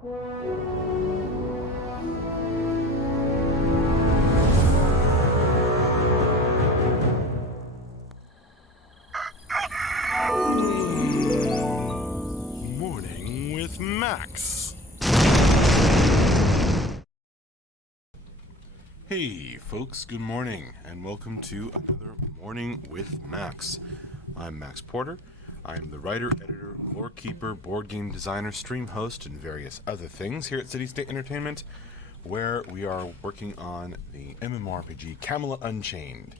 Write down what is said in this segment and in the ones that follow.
Morning with Max. Hey folks, good morning and welcome to another Morning with Max. I'm Max Porter. I'm the writer, editor, lore keeper, board game designer, stream host, and various other things here at City State Entertainment, where we are working on the MMORPG Camelot Unchained.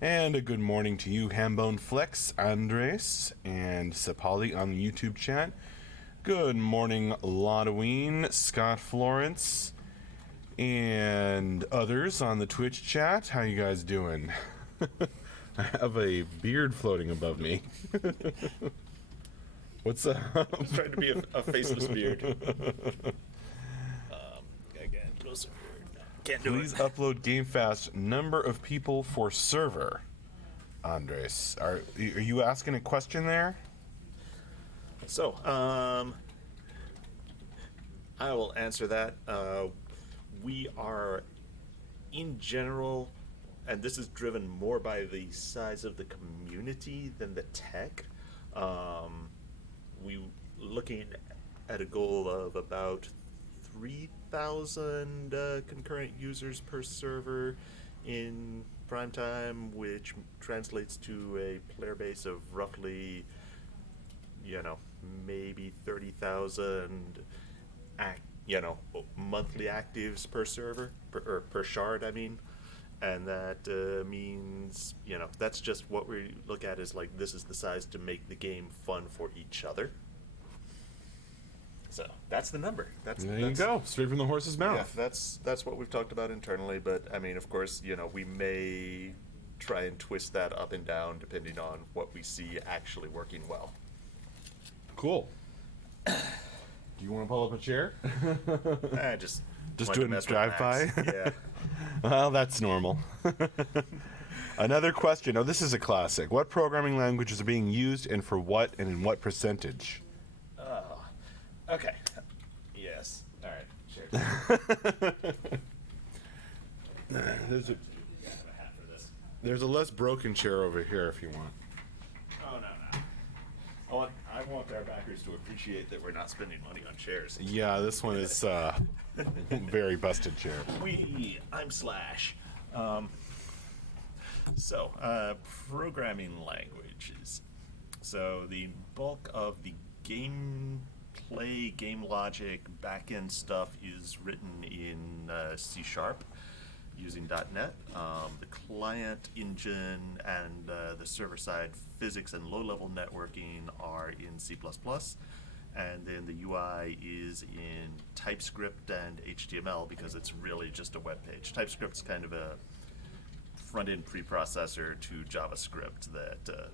And a good morning to you, Hambone Flex, Andres, and Sapali on the YouTube chat. Good morning, Lodoween, Scott Florence, and others on the Twitch chat. How you guys doing? I have a beard floating above me. What's up? I'm trying to be a faceless beard. Again, closer. Can't do Please it. upload GameFast number of people for server. Andres, are you asking a question there? So, I will answer that. We are, in general, and this is driven more by the size of the community than the tech. We looking at a goal of about 3,000 concurrent users per server in prime time, which translates to a player base of roughly, maybe 30,000 monthly actives per server, per shard, I mean. And that means, that's just what we look at as like, this is the size to make the game fun for each other. So that's the number. There you go, straight from the horse's mouth. Yeah, that's what we've talked about internally. But I mean, of course, we may try and twist that up and down depending on what we see actually working well. Cool. Do you want to pull up a chair? Just Just wanted to doing mess with drive-by? Max. Yeah. Well, that's normal. Another question. Oh, this is a classic. What programming languages are being used and for what and in what percentage? Okay. Yes. All right. Sure. There's a less broken chair over here if you want. Oh no. I want our backers to appreciate that we're not spending money on chairs. Yeah, this one is very busted chair. I'm Slash. Programming languages. So the bulk of the gameplay, game logic, backend stuff is written in C# using .NET. The client engine and the server-side physics and low-level networking are in C++. And then the UI is in TypeScript and HTML because it's really just a web page. TypeScript's kind of a front-end preprocessor to JavaScript that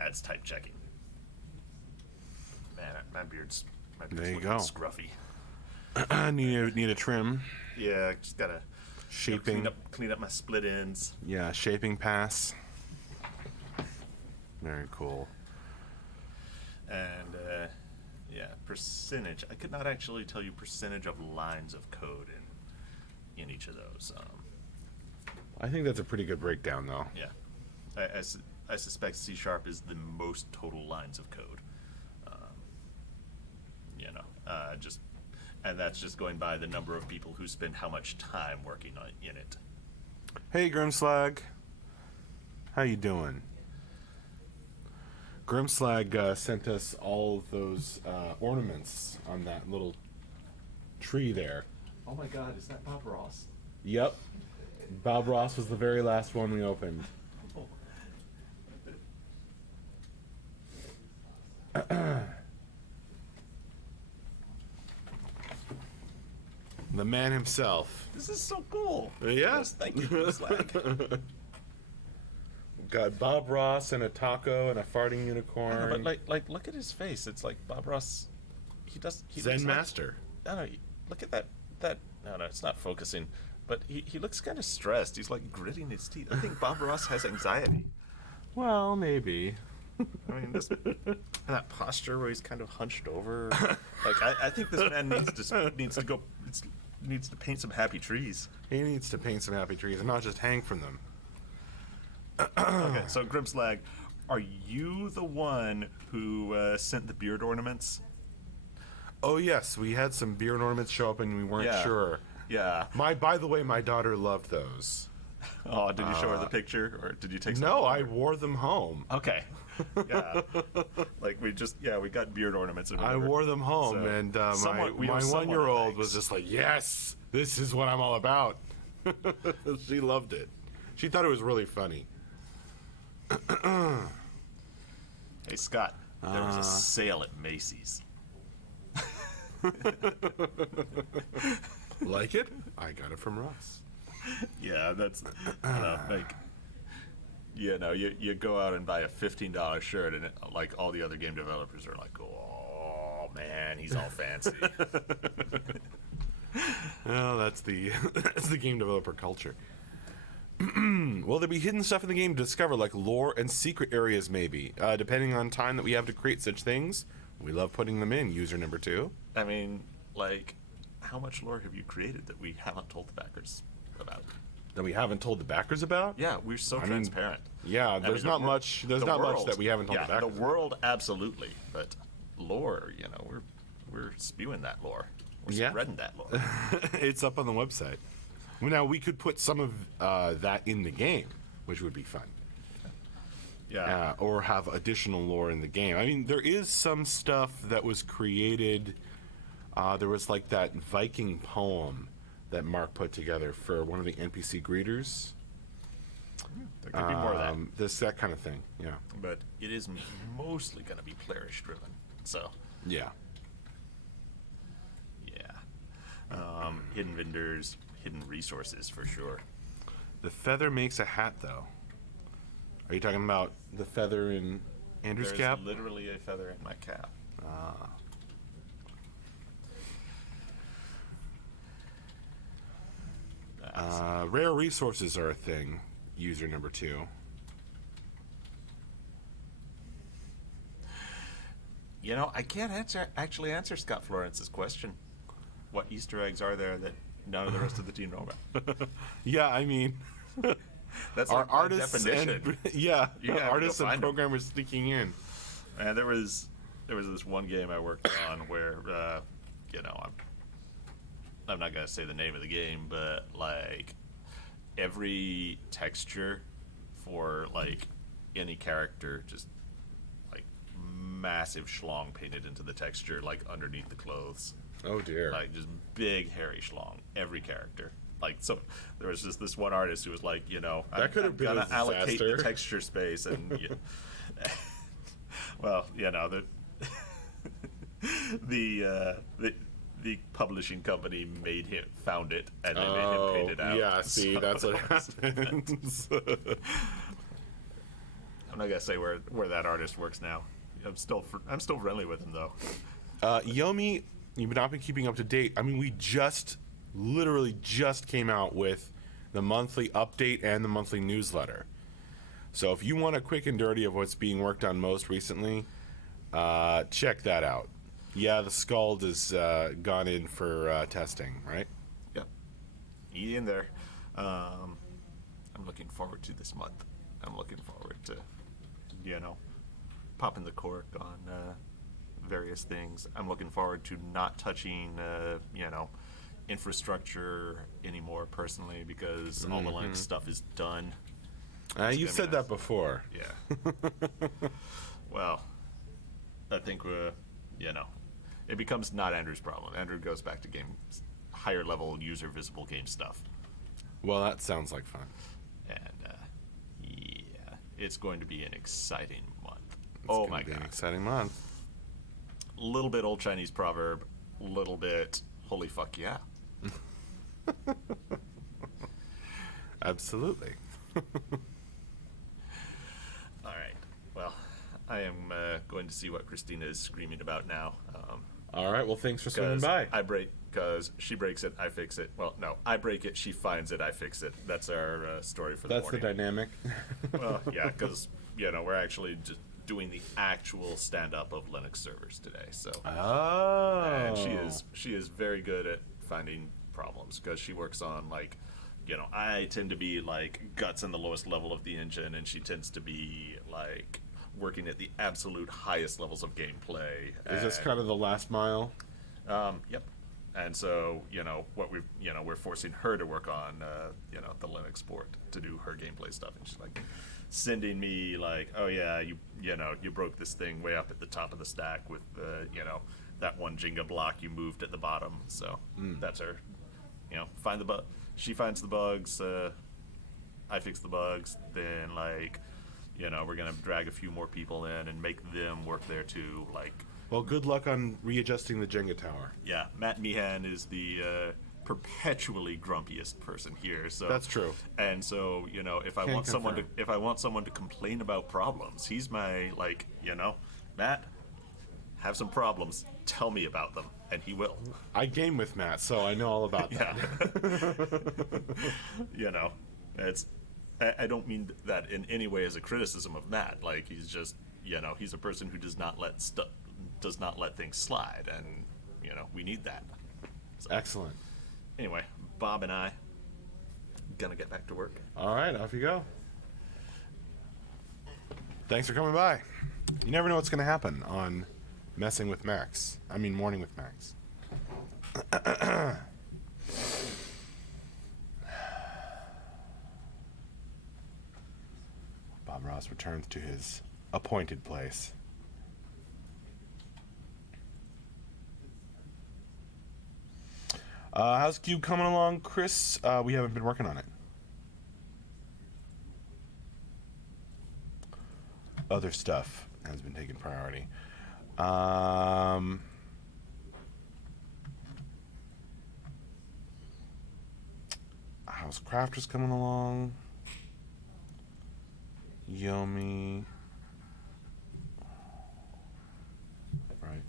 adds type checking. Man, my beard's There you looking go. scruffy. Need a trim. Yeah, just gotta Shaping. clean up my split ends. Yeah, shaping pass. Very cool. And percentage. I could not actually tell you percentage of lines of code in each of those. I think that's a pretty good breakdown, though. Yeah, I suspect C# is the most total lines of code. And that's just going by the number of people who spend how much time working in it. Hey, Grimslag. How you doing? Grimslag sent us all of those ornaments on that little tree there. Oh my God, is that Bob Ross? Yep. Bob Ross was the very last one we opened. The man himself. This is so cool. Yeah. Yes, thank you, Slack. Got Bob Ross and a taco and a farting unicorn. But look at his face. It's like Bob Ross. He Zen looks Master. Like, I don't know. Look at that. No, it's not focusing. But he looks kind of stressed. He's like gritting his teeth. I think Bob Ross has anxiety. Well, maybe. I mean, that posture where he's kind of hunched over. Like, I think this man needs to paint some happy trees. He needs to paint some happy trees and not just hang from them. Okay, so Grimslag, are you the one who sent the beard ornaments? Oh yes, we had some beard ornaments show up and we weren't sure. Yeah. By the way, my daughter loved those. Oh, did you show her the picture, or did you take some? No, I wore them home. Okay. Yeah. Like we got beard ornaments. I wore them home, So, and we my owe someone 1-year-old thanks. was just like, "Yes, this is what I'm all about." She loved it. She thought it was really funny. Hey Scott, there was a sale at Macy's. Like it? I got it from Ross. Yeah, that's like, you go out and buy a $15 shirt, and like all the other game developers are like, oh man, he's all fancy. Well, that's the that's the game developer culture. Will there be hidden stuff in the game to discover, like lore and secret areas, maybe? Depending on time that we have to create such things, we love putting them in. User number 2. I mean, like, how much lore have you created that we haven't told the backers about? That we haven't told the backers about? Yeah, we're so I mean, transparent. Yeah, I there's mean, not much. There's the not much world- that we haven't told yeah, the backers. The world, absolutely, but lore, we're spewing that lore. We're Yeah. spreading that lore. It's up on the website. Now we could put some of that in the game, which would be fun. Yeah. Or have additional lore in the game. I mean, there is some stuff that was created. There was like that Viking poem that Mark put together for one of the NPC greeters. There could be more of that. That kind of thing. Yeah. But it is mostly going to be playerish driven. So, Yeah. yeah. Hidden vendors, hidden resources for sure. The feather makes a hat, though. Are you talking about the feather in Andrew's There's cap? literally a feather in my cap. Rare resources are a thing. User number 2. I can't actually answer Scott Florence's question. What Easter eggs are there that none of the rest of the team know about? Yeah, I mean, That's our like by artists definition. and yeah, You gotta go artists and find 'em. programmers sneaking in. And there was this one game I worked on where I'm not gonna say the name of the game, but like every texture for like any character, just like massive schlong painted into the texture, like underneath the clothes, Oh dear. like just big hairy schlong, every character. Like, so there was just this one artist who was like, could have been gonna a allocate the disaster. texture space, and well, the publishing company found it, and they made him paint it out. Yeah, see, So- that's what happens. I'm not gonna say where that artist works now. I'm still friendly with him though. Yomi, you've not been keeping up to date. I mean, we literally just came out with the monthly update and the monthly newsletter. So if you want a quick and dirty of what's being worked on most recently, check that out. Yeah, the Scald has gone in for testing, right? Yep. Eat in there. I'm looking forward to this month. I'm looking forward to, popping the cork on various things. I'm looking forward to not touching, infrastructure anymore personally, because all the Linux stuff is done. You gonna be said nice. that before. Yeah. Well, I think it becomes not Andrew's problem. Andrew goes back to higher level user visible game stuff. Well, that sounds like fun. And yeah, it's going to be an exciting month. It's Oh gonna my be an god. exciting month. Little bit old Chinese proverb, little bit holy fuck yeah. Absolutely. All right. Well, I am going to see what Christina is screaming about now. All right. Well, thanks for swinging by. Because she breaks it, I fix it. Well, no, I break it, she finds it, I fix it. That's our story for the That's the morning. dynamic. Well, yeah, because we're actually just doing the actual stand-up of Linux servers today. So, Oh. and she is very good at finding problems because she works on like, I tend to be like guts in the lowest level of the engine, and she tends to be like working at the absolute highest levels of gameplay. Is this kind of the last mile? Yep. And so, what we're forcing her to work on, the Linux port to do her gameplay stuff. And she's like sending me like, oh yeah, you broke this thing way up at the top of the stack with, that one Jenga block you moved at the bottom. So that's her, find the bug. She finds the bugs. I fix the bugs. Then like, we're going to drag a few more people in and make them work there too. Like, Well, good luck on readjusting the Jenga tower. yeah, Matt Meehan is the perpetually grumpiest person here. So That's true. And so, if I Can want confirm. someone to complain about problems, he's my like, Matt, have some problems, tell me about them, and he will. I game with Matt, so I know all about that. Yeah. It's I don't mean that in any way as a criticism of Matt. Like he's just, he's a person who does not let things slide, and we need that. So, Excellent. anyway, Bob and I gonna get back to work. All right, off you go. Thanks for coming by. You never know what's going to happen on Messing with Max. I mean, Morning with Max. Bob Ross returns to his appointed place. How's Cube coming along, Chris? We haven't been working on it. Other stuff has been taking priority. How's Crafters coming along? Yomi. Right.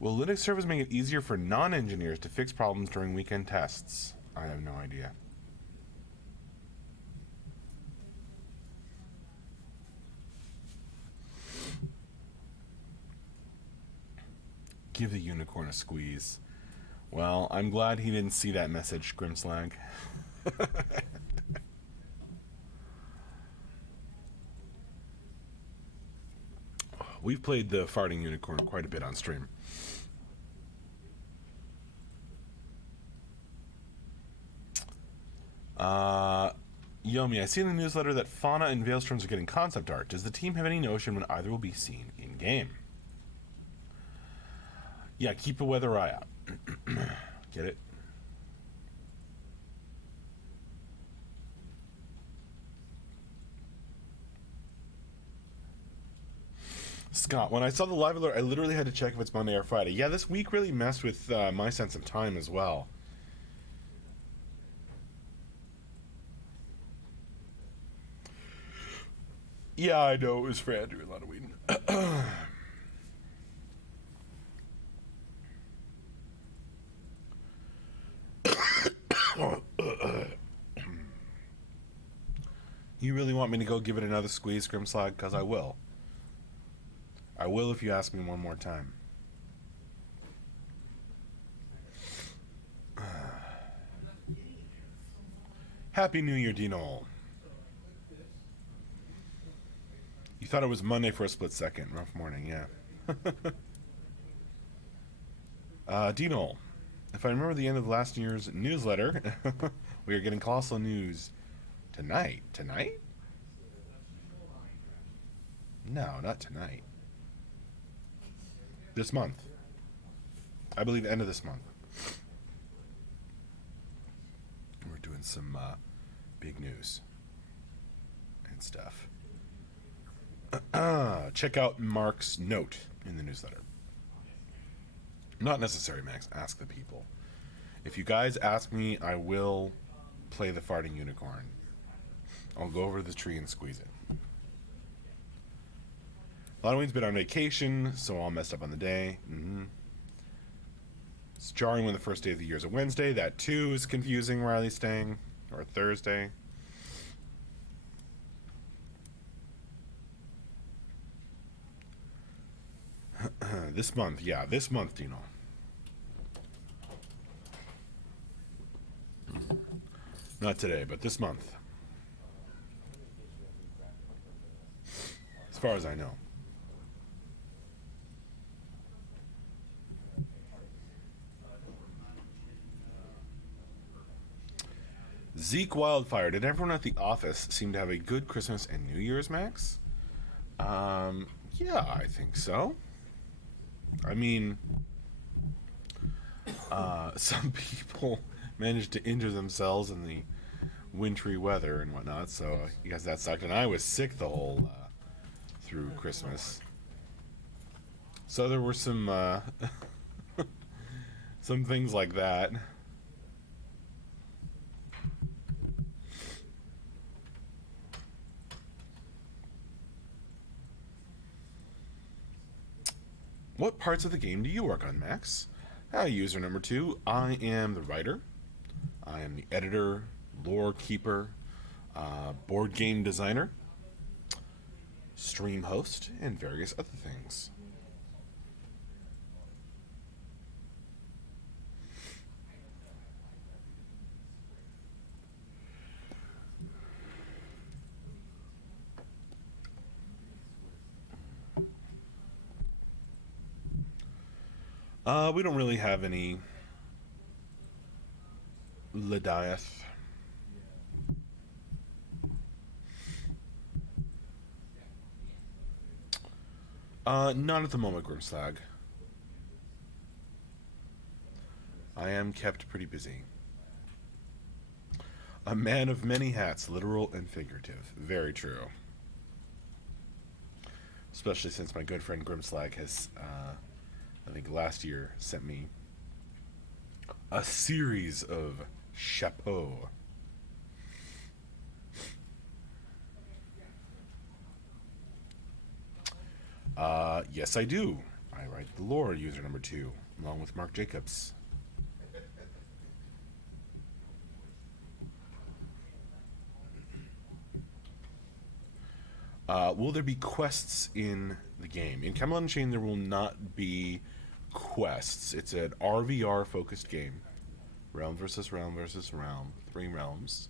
Will Linux servers make it easier for non-engineers to fix problems during weekend tests? I have no idea. Give the unicorn a squeeze. Well, I'm glad he didn't see that message, Grimslag. We've played the farting unicorn quite a bit on stream. Yomi, I see in the newsletter that Fauna and Veilstorms are getting concept art. Does the team have any notion when either will be seen in game? Yeah, keep a weather eye out. Get it? Scott, when I saw the live alert, I literally had to check if it's Monday or Friday. Yeah, this week really messed with my sense of time as well. Yeah, I know it was for Andrew and Lana Whedon. You really want me to go give it another squeeze, Grimslag? Because I will. I will if you ask me one more time. Happy New Year, Dino. You thought it was Monday for a split second. Rough morning, yeah. Dino, if I remember the end of last year's newsletter, we are getting colossal news tonight. Tonight? No, not tonight. This month. I believe end of this month. We're doing some big news and stuff. Check out Mark's note in the newsletter. Not necessary, Max. Ask the people. If you guys ask me, I will play the farting unicorn. I'll go over to the tree and squeeze it. Halloween's been on vacation, so all messed up on the day. It's jarring when the first day of the year is a Wednesday. That too is confusing. Riley staying or Thursday. This month, yeah, this month, Dino. Not today, but this month. As far as I know. Zeke Wildfire. Did everyone at the office seem to have a good Christmas and New Year's, Max? Yeah, I think so. I mean, some people managed to injure themselves in the wintry weather and whatnot, so I guess that sucked. And I was sick the whole through Christmas. So there were some some things like that. What parts of the game do you work on, Max? User number 2, I am the writer. I am the editor, lore keeper, board game designer, stream host, and various other things. We don't really have any Ladiath. Not at the moment, Grimslag. I am kept pretty busy. A man of many hats, literal and figurative. Very true. Especially since my good friend Grimslag has, I think last year, sent me a series of chapeau. Yes, I do. I write the lore, user number 2, along with Mark Jacobs. Will there be quests in the game? In Camelot Unchained, there will not be quests. It's an RVR-focused game. Realm versus realm versus realm. 3 realms.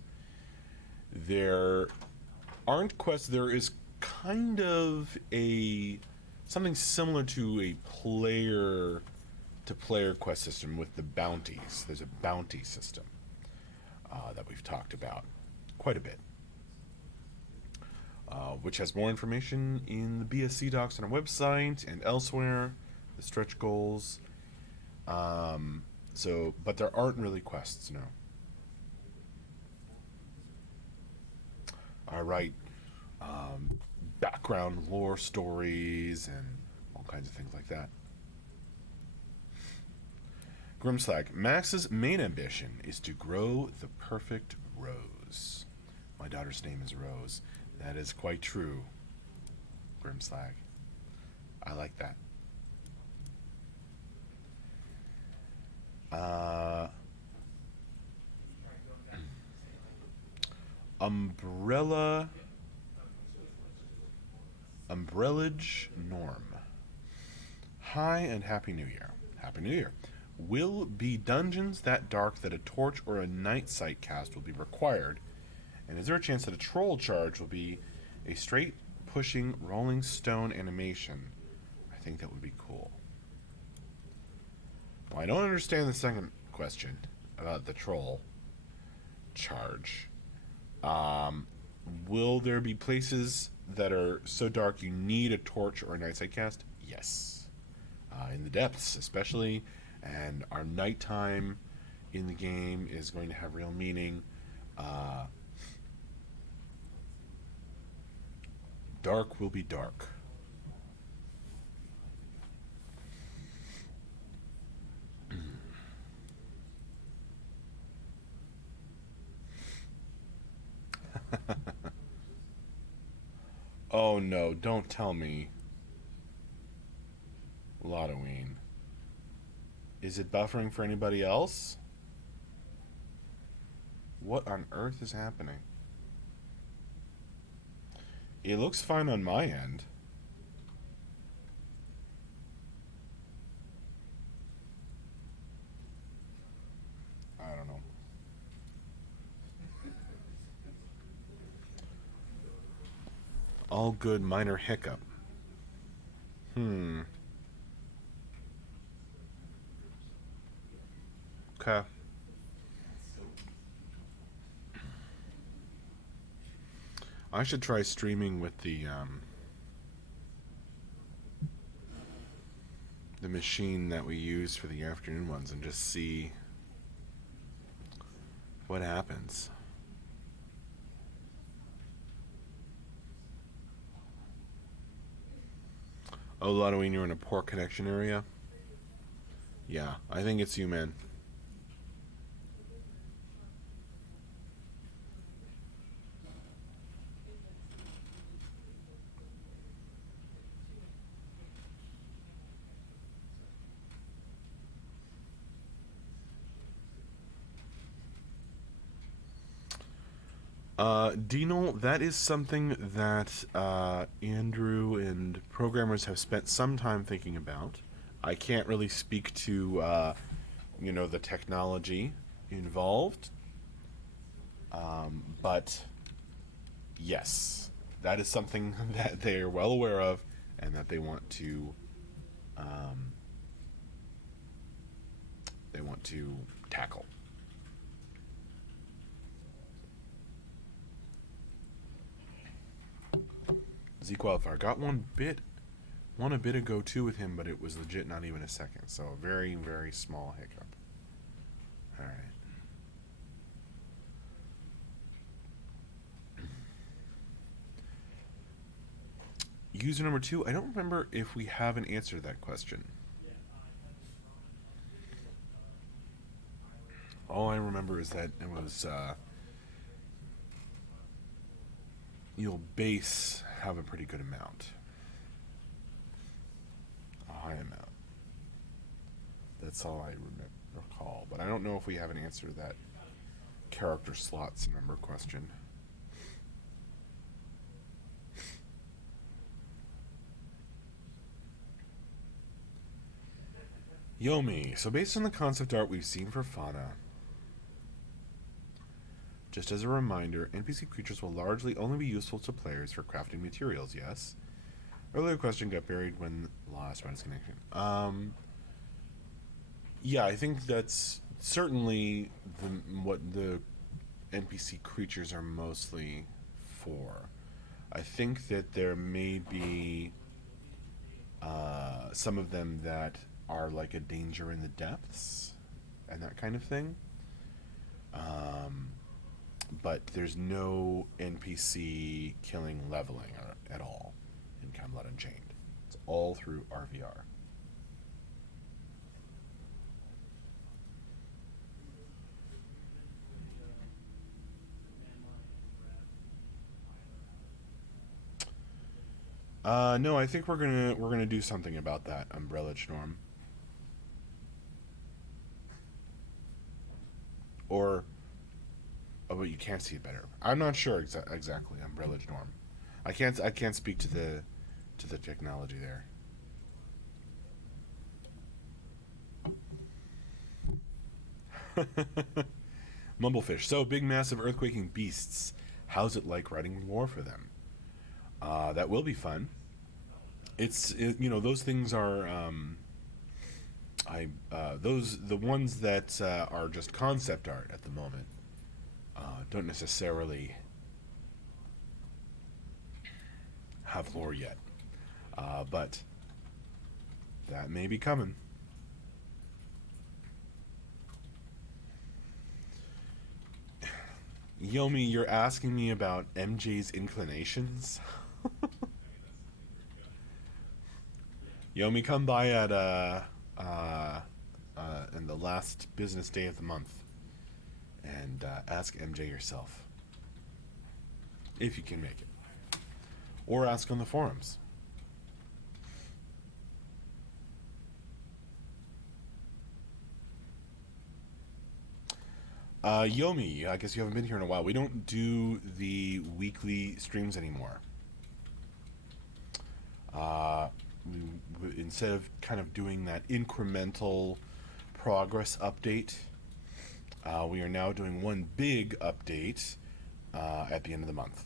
There aren't quests. There is kind of something similar to a player-to-player quest system with the bounties. There's a bounty system that we've talked about quite a bit. Which has more information in the BSC docs on our website and elsewhere, the stretch goals. But there aren't really quests, no. I write background lore stories and all kinds of things like that. Grimslag, Max's main ambition is to grow the perfect rose. My daughter's name is Rose. That is quite true, Grimslag. I like that. Umbrellage Norm. Hi and Happy New Year. Happy New Year. Will be dungeons that dark that a torch or a night sight cast will be required? And is there a chance that a troll charge will be a straight pushing rolling stone animation? I think that would be cool. Well, I don't understand the second question about the troll charge. Will there be places that are so dark you need a torch or a night sight cast? Yes. In the depths, especially. And our nighttime in the game is going to have real meaning. Dark will be dark. Oh no, don't tell me. Lotoween. Is it buffering for anybody else? What on earth is happening? It looks fine on my end. all good, minor hiccup. Okay. I should try streaming with the machine that we use for the afternoon ones and just see what happens. Oh, Lottoine, you're in a poor connection area? Yeah, I think it's you, man. Dino, that is something that Andrew and programmers have spent some time thinking about. I can't really speak to, the technology involved, but yes, that is something that they are well aware of and that um, they want to tackle. Zeke Wildfire got one a bit ago too with him, but it was legit not even a second. So a very, very small hiccup. All right. User number 2, I don't remember if we have an answer to that question. All I remember is that it was you'll base have a pretty good amount. A high amount. That's all I recall. But I don't know if we have an answer to that character slots number question. Yomi. So based on the concept art we've seen for Fauna, just as a reminder, NPC creatures will largely only be useful to players for crafting materials, yes? Earlier question got buried when lost by disconnection. Yeah, I think that's certainly what the NPC creatures are mostly for. I think that there may be some of them that are like a danger in the depths and that kind of thing. But there's no NPC killing leveling at all in Camelot Unchained. It's all through RVR. No, I think we're gonna do something about that, Umbrella Norm. Or oh, but you can't see it better. I'm not sure exactly, Umbrella Norm. I can't speak to the technology there. Mumblefish. So big, massive, earthquaking beasts. How's it like writing lore for them? That will be fun. Those things are the ones that are just concept art at the moment don't necessarily have lore yet, but that may be coming. Yomi, you're asking me about MJ's inclinations? Yomi, come by at in the last business day of the month and ask MJ yourself if you can make it, or ask on the forums. Yomi, I guess you haven't been here in a while. We don't do the weekly streams anymore. Instead of kind of doing that incremental progress update, we are now doing one big update at the end of the month.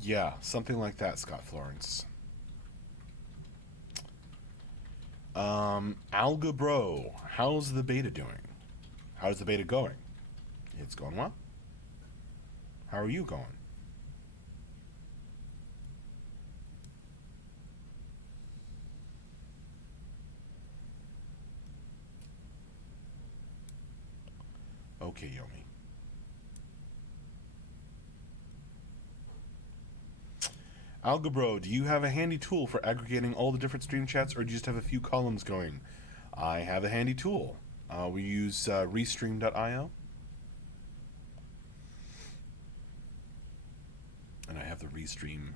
Yeah, something like that, Scott Florence. Algebro, how's the beta doing? How's the beta going? It's going well. How are you going? Okay, Yomi. Algebro, do you have a handy tool for aggregating all the different stream chats, or do you just have a few columns going? I have a handy tool. We use Restream.io. And I have the Restream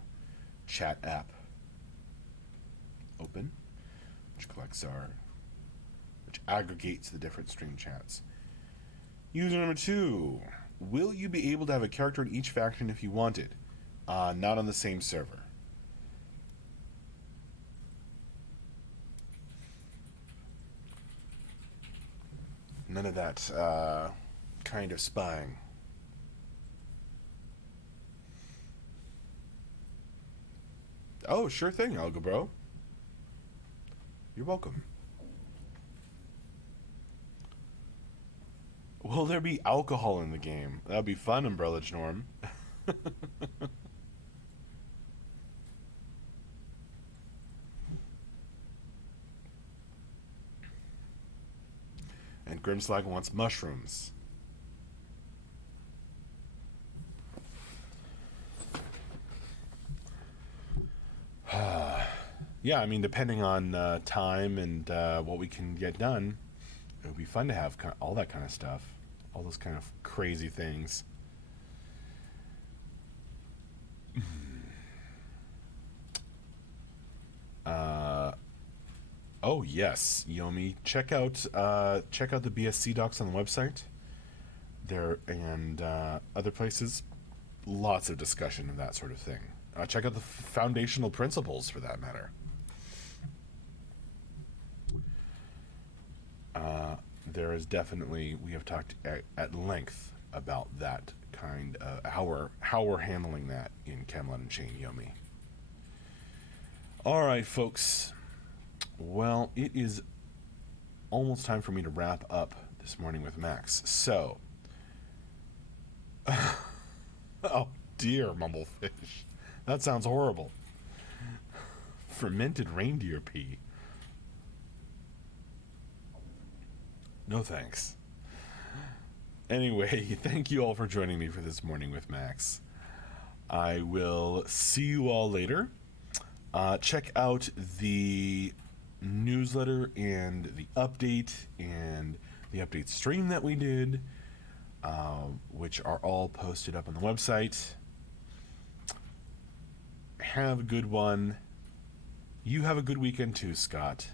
chat app open, which aggregates the different stream chats. User number 2. Will you be able to have a character in each faction if you wanted? Not on the same server. None of that kind of spying. Oh, sure thing, Algebro. You're welcome. Will there be alcohol in the game? That'd be fun, Umbrella Norm. And Grimslag wants mushrooms. Yeah, I mean, depending on time and what we can get done, it would be fun to have all that kind of stuff. All those kind of crazy things. Oh yes, Yomi, check out the BSC docs on the website. There and other places, lots of discussion of that sort of thing. Check out the foundational principles, for that matter. There is definitely, we have talked at length about that kind of how we're handling that in Camelot Unchained, Yomi. All right, folks. Well, it is almost time for me to wrap up this morning with Max. So, oh dear, Mumblefish, that sounds horrible. Fermented reindeer pee. No thanks. Anyway, thank you all for joining me for this morning with Max. I will see you all later. Check out the newsletter and the update stream that we did, which are all posted up on the website. Have a good one. You have a good weekend too, Scott.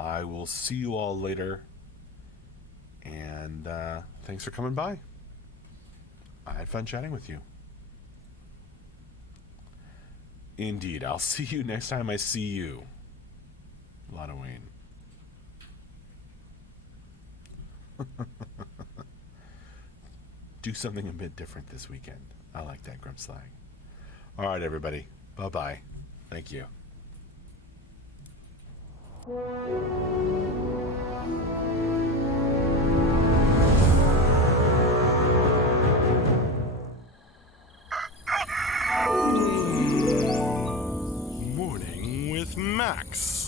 I will see you all later, and thanks for coming by. I had fun chatting with you. Indeed, I'll see you next time I see you. Lana Wayne. Do something a bit different this weekend. I like that, Grimslag. All right, everybody. Bye-bye. Thank you. Morning with Max.